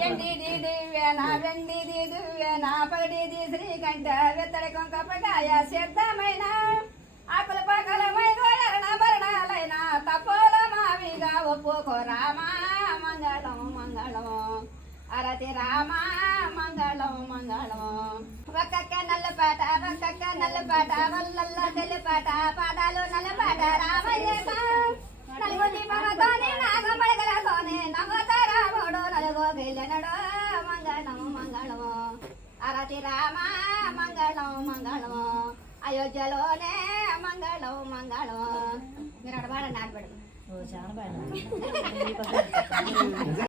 ఎండిది దివ్యనా వెండిది దివ్యనా పడిది శ్రీకంఠ వెత్తడి కొంకపకాయ సిద్ధమైన ఆకుల పకలమై గోయరణ భరణాలైన తపోల మావిగా ఒప్పుకో రామా మంగళం మంగళం అరతి రామా మంగళం మంగళం ఒక్కొక్క నల్లపాట వల్లల్ల తెలుపాట పాటలు నల్లపాట రామయ్య నలుగురి మగతోనే నాగమడగలతోనే నగత రాముడు నలుగో గిల్లనడు మంగళం మంగళం అరతి రామా మంగళం మంగళం అయోధ్యలోనే మంగళం మంగళం మీరు అడవాడ నాడబడి చాలా బాగా